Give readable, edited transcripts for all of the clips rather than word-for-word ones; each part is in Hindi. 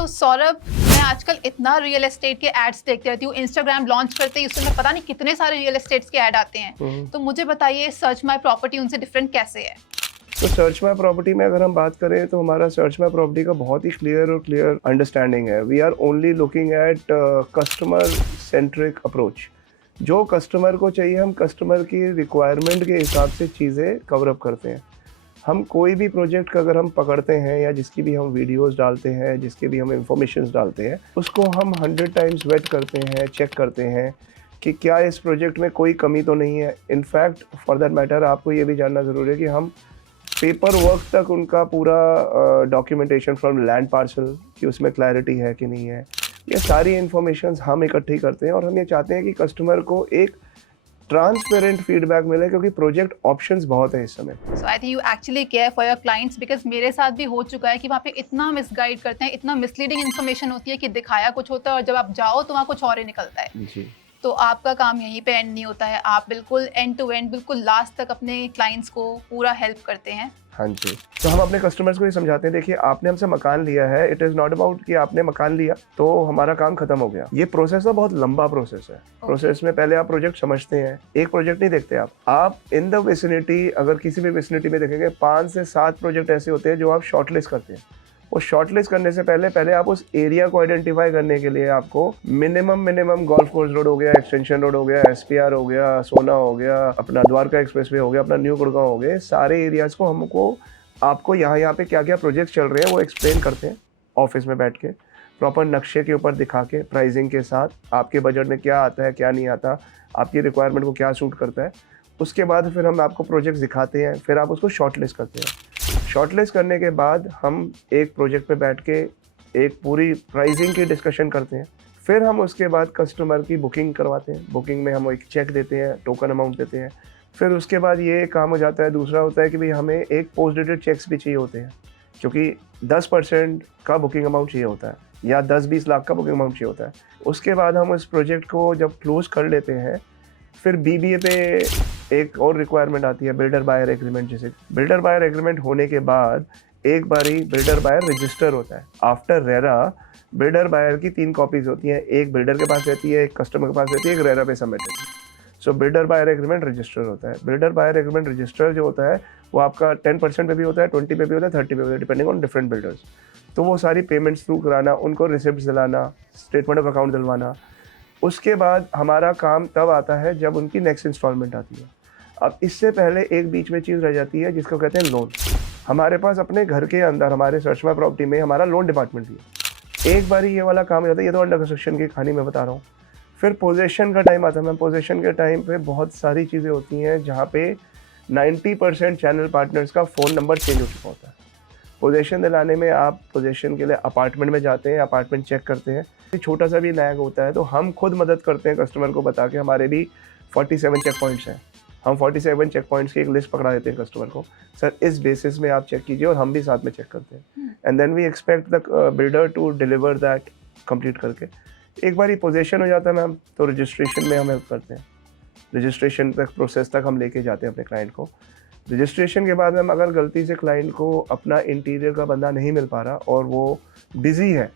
सो सौरभ, मैं आजकल इतना रियल एस्टेट के एड्स देखती रहती हूँ। इंस्टाग्राम लॉन्च करते ही उसमें पता नहीं कितने सारे रियल एस्टेट्स के ऐड आते हैं। तो मुझे बताइए, सर्च माय प्रॉपर्टी उनसे डिफरेंट कैसे है? तो सर्च माय प्रॉपर्टी में अगर हम बात करें तो हमारा सर्च माय प्रॉपर्टी का बहुत ही क्लियर अंडरस्टैंडिंग है। We are only looking at customer centric approach. जो कस्टमर को चाहिए हम कस्टमर की रिक्वायरमेंट के हिसाब से चीज़ें कवर अप करते हैं। हम कोई भी प्रोजेक्ट का अगर हम पकड़ते हैं या जिसकी भी हम वीडियोस डालते हैं, जिसके भी हम इंफॉर्मेशन डालते हैं, उसको हम 100 टाइम्स वेट करते हैं, चेक करते हैं कि क्या इस प्रोजेक्ट में कोई कमी तो नहीं है। इनफैक्ट फॉर दैट मैटर आपको ये भी जानना ज़रूरी है कि हम पेपर वर्क तक उनका पूरा डॉक्यूमेंटेशन फ्रॉम लैंड पार्सल कि उसमें क्लैरिटी है कि नहीं है, ये सारी इन्फॉर्मेशन हम इकट्ठी करते हैं। और हम ये चाहते हैं कि कस्टमर को एक ट्रांसपेरेंट फीडबैक मिले, क्योंकि प्रोजेक्ट ऑप्शंस बहुत हैं इस समय। So I think you actually care for your clients, because मेरे साथ भी हो चुका है कि वहाँ पे इतना मिसगाइड करते हैं, इतना मिसलीडिंग इन्फॉर्मेशन होती है कि दिखाया कुछ होता है और जब आप जाओ तो वहाँ कुछ और ही निकलता है। जी। तो आपका काम यहीं पे एंड नहीं होता है, आप बिल्कुल एंड टू एंड, बिल्कुल लास्ट तक अपने क्लाइंट्स को पूरा हेल्प करते हैं। हाँ जी। तो हम अपने कस्टमर्स को ये समझाते हैं, देखिए आपने हमसे मकान लिया है, इट इज़ नॉट अबाउट कि आपने मकान लिया तो हमारा काम खत्म हो गया। ये प्रोसेस है, बहुत लंबा प्रोसेस है। प्रोसेस में पहले आप प्रोजेक्ट समझते हैं, एक प्रोजेक्ट नहीं देखते आप इन द विसिनिटी, अगर किसी भी विसिनिटी में देखेंगे 5 से 7 प्रोजेक्ट ऐसे होते हैं जो आप शॉर्टलिस्ट करते हैं। वो शॉर्टलिस्ट करने से पहले आप उस एरिया को आइडेंटिफाई करने के लिए आपको मिनिमम गोल्फ कोर्स रोड हो गया, एक्सटेंशन रोड हो गया, एसपीआर हो गया, सोना हो गया, अपना द्वारका एक्सप्रेसवे हो गया, अपना न्यू गुड़गांव हो गए, सारे एरियाज को हमको आपको यहाँ पे क्या क्या प्रोजेक्ट चल रहे हैं वो एक्सप्लेन करते हैं ऑफिस में बैठ के, प्रॉपर नक्शे के ऊपर दिखा के, प्राइसिंग के साथ, आपके बजट में क्या आता है क्या नहीं आता, आपकी रिक्वायरमेंट को क्या सूट करता है। उसके बाद फिर हम आपको प्रोजेक्ट दिखाते हैं, फिर आप उसको शॉर्टलिस्ट करते हैं। शॉर्टलिस्ट करने के बाद हम एक प्रोजेक्ट पे बैठ के एक पूरी प्राइसिंग की डिस्कशन करते हैं। फिर हम उसके बाद कस्टमर की बुकिंग करवाते हैं। बुकिंग में हम एक चेक देते हैं, टोकन अमाउंट देते हैं। फिर उसके बाद ये काम हो जाता है। दूसरा होता है कि भाई हमें एक पोस्ट डेटेड चेक्स भी चाहिए होते हैं, क्योंकि 10% का बुकिंग अमाउंट चाहिए होता है या 10-20 लाख का बुकिंग अमाउंट चाहिए होता है। उसके बाद हम उस प्रोजेक्ट को जब क्लोज कर लेते हैं, फिर बीबीए पे एक और रिक्वायरमेंट आती है, बिल्डर बायर एग्रीमेंट। जैसे बिल्डर बायर एग्रीमेंट होने के बाद एक बारी बिल्डर बायर रजिस्टर होता है। आफ्टर रेरा बिल्डर बायर की 3 कॉपीज होती हैं, एक बिल्डर के पास रहती है, एक कस्टमर के पास रहती है, एक रेरा पे सबमिट होती है। सो बिल्डर बायर एग्रीमेंट रजिस्टर होता है। बिल्डर बायर एग्रीमेंट रजिस्टर जो होता है वो आपका 10% पे भी होता है, 20 पे भी होता है, 30 पे भी होता है, डिपेंडिंग ऑन डिफरेंट बिल्डर्स। तो वो सारी पेमेंट्स थ्रू कराना, उनको रिसिप्ट दिलाना, स्टेटमेंट ऑफ अकाउंट दिलवाना। उसके बाद हमारा काम तब आता है जब उनकी नेक्स्ट इंस्टॉलमेंट आती है। अब इससे पहले एक बीच में चीज़ रह जाती है जिसको कहते हैं लोन। हमारे पास अपने घर के अंदर हमारे सर्च माय प्रॉपर्टी में हमारा लोन डिपार्टमेंट भी है। एक बारी ये वाला काम हो जाता है, ये तो अंडर कंस्ट्रक्शन की कहानी मैं बता रहा हूँ। फिर पोजेशन का टाइम आता है। मैम पोजेशन के टाइम पे बहुत सारी चीज़ें होती हैं जहाँ पे 90% चैनल पार्टनर्स का फ़ोन नंबर चेंज हो चुका होता है। पोजेशन दिलाने में आप पोजेशन के लिए अपार्टमेंट में जाते हैं, अपार्टमेंट चेक करते हैं। छोटा सा भी लैग होता है तो हम खुद मदद करते हैं कस्टमर को बता के। हमारे भी 47 चेक पॉइंट्स हैं। हम 47 चेक पॉइंट्स की एक लिस्ट पकड़ा देते हैं कस्टमर को, सर इस बेसिस में आप चेक कीजिए, और हम भी साथ में चेक करते हैं। And then we expect the builder to deliver that complete करके। एक बार ही पोजेशन हो जाता है मैम, तो रजिस्ट्रेशन में हम हेल्प करते हैं। रजिस्ट्रेशन तक प्रोसेस तक हम लेके जाते हैं अपने क्लाइंट को। रजिस्ट्रेशन के बाद मैम अगर गलती से क्लाइंट को अपना इंटीरियर का बंदा नहीं मिल पा रहा और वो बिज़ी है,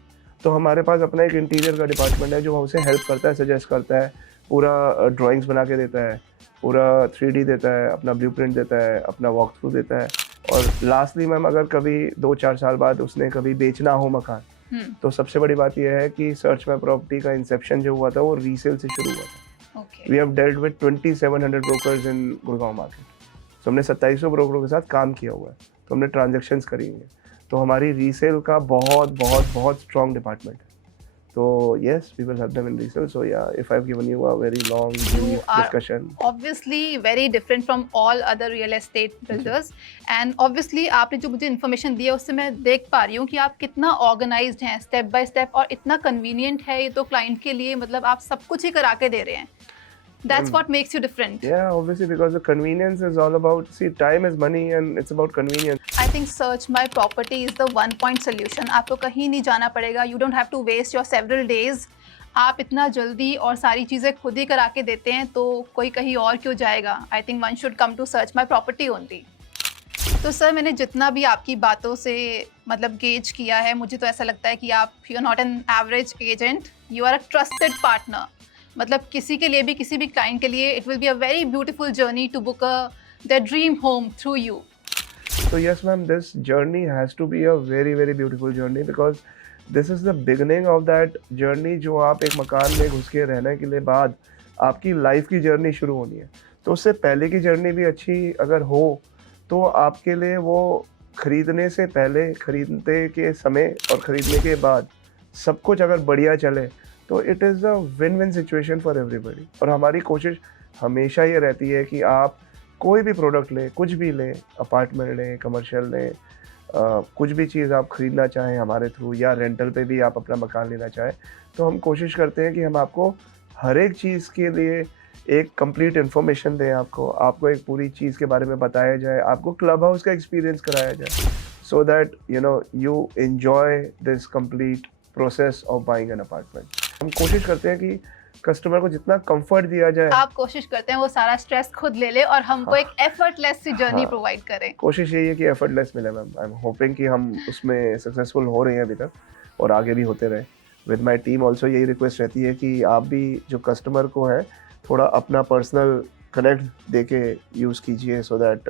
तो हमारे पास अपना एक इंटीरियर का डिपार्टमेंट है जो उसे हेल्प करता है, सजेस्ट करता है, पूरा ड्राइंग्स बना के देता है, पूरा 3D देता है, अपना ब्लूप्रिंट देता है, अपना वॉक थ्रू देता है। और लास्टली मैम अगर कभी 2-4 साल बाद उसने कभी बेचना हो मकान, तो सबसे बड़ी बात यह है कि सर्च माय प्रॉपर्टी का इंसेप्शन जो हुआ था वो रीसेल से शुरू हुआ था। We have dealt with 2700 brokers in Gurgaon market. तो हमने 2700 ब्रोकरों के साथ काम किया हुआ है, तो हमने ट्रांजेक्शन्स करी हुई हैं। तो हमारी रीसेल का बहुत स्ट्रॉन्ग डिपार्टमेंट है। तो yes, we will help them in resale. So yeah, if I've given you a very long brief discussion. Obviously very different from all other real estate builders, and obviously आपने जो मुझे इन्फॉर्मेशन दी है उससे मैं देख पा रही हूँ कि आप कितना ऑर्गेनाइज्ड हैं, स्टेप बाय स्टेप, और इतना कन्वीनियंट है ये तो क्लाइंट के लिए, मतलब आप सब कुछ ही करा के दे रहे हैं। That's what makes you different. Yeah, obviously, because the convenience is all about, see, time is money and it's about convenience. I think search my property is the one point solution. आपको कहीं नहीं जाना पड़ेगा. You don't have to waste your several days. आप इतना जल्दी और सारी चीज़ें खुद ही करा के देते हैं, तो कोई कहीं और क्यों जाएगा? I think one should come to search my property only. तो सर, मैंने जितना भी आपकी बातों से मतलब गेज किया है, मुझे तो ऐसा लगता है कि आप you are not an average agent, you are a trusted partner. मतलब किसी के लिए भी, किसी भी क्लाइंट के लिए it will be a very beautiful journey to book a their dream home through you. So yes, ma'am, this journey has to be a very very beautiful journey because this is the beginning of that journey जो आप एक मकान में घुस के रहने के लिए बाद आपकी लाइफ की जर्नी शुरू होनी है। तो उससे पहले की जर्नी भी अच्छी अगर हो तो आपके लिए वो खरीदने से पहले, खरीदने के समय और खरीदने के बाद सब कुछ अगर बढ़िया चले तो it is a win win situation for everybody. और हमारी कोशिश हमेशा ये रहती है कि आप कोई भी प्रोडक्ट लें, कुछ भी लें, अपार्टमेंट लें, कमर्शियल लें, कुछ भी चीज़ आप खरीदना चाहें हमारे थ्रू या रेंटल पे भी आप अपना मकान लेना चाहें, तो हम कोशिश करते हैं कि हम आपको हर एक चीज़ के लिए एक कंप्लीट इन्फॉर्मेशन दें, आपको एक पूरी चीज़ के बारे में बताया जाए, आपको क्लब हाउस का एक्सपीरियंस कराया जाए, so that you enjoy this complete process of buying an apartment. हम कोशिश करते हैं कि कस्टमर को जितना कंफर्ट दिया जाए, आप कोशिश करते हैं वो सारा स्ट्रेस खुद ले ले और हमको हाँ, एक एफर्टलेस सी जर्नी हाँ, प्रोवाइड करें। कोशिश यही है कि एफर्टलेस मिले मैम। आई एम होपिंग कि हम उसमें सक्सेसफुल हो रहे हैं अभी तक और आगे भी होते रहे। विद माय टीम ऑल्सो यही रिक्वेस्ट रहती है कि आप भी जो कस्टमर को है थोड़ा अपना पर्सनल कनेक्ट दे के यूज़ कीजिए, सो दैट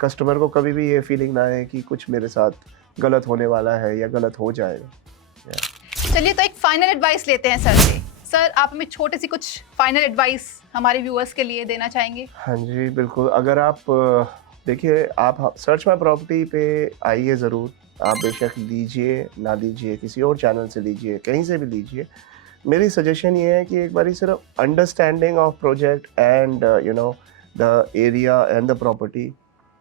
कस्टमर को कभी भी ये फीलिंग ना आए कि कुछ मेरे साथ गलत होने वाला है या गलत हो जाएगा। चलिए तो एक फाइनल एडवाइस लेते हैं सर से। सर आप हमें छोटी सी कुछ फाइनल एडवाइस हमारे व्यूअर्स के लिए देना चाहेंगे? हाँ जी, बिल्कुल। अगर आप देखिए, आप सर्च माय प्रॉपर्टी पे आइए ज़रूर। आप बेशक लीजिए, ना लीजिए, किसी और चैनल से लीजिए, कहीं से भी लीजिए। मेरी सजेशन ये है कि एक बारी सिर्फ understanding of project and the area and the property,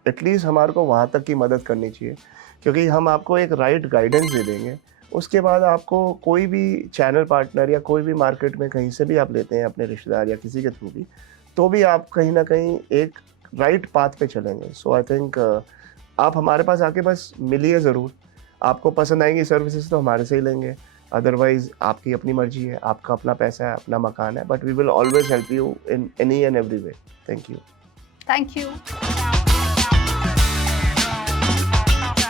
at least हमारे को वहाँ तक की मदद करनी चाहिए, क्योंकि हम आपको एक राइट गाइडेंस दे देंगे। उसके बाद आपको कोई भी चैनल पार्टनर या कोई भी मार्केट में कहीं से भी आप लेते हैं अपने रिश्तेदार या किसी के थ्रू भी, तो भी आप कहीं ना कहीं एक राइट पाथ पे चलेंगे। सो आई थिंक आप हमारे पास आके बस मिलिए ज़रूर। आपको पसंद आएंगी सर्विसेज तो हमारे से ही लेंगे, अदरवाइज आपकी अपनी मर्जी है, आपका अपना पैसा है, अपना मकान है, but we will always help you in any and every way. Thank you. Thank you.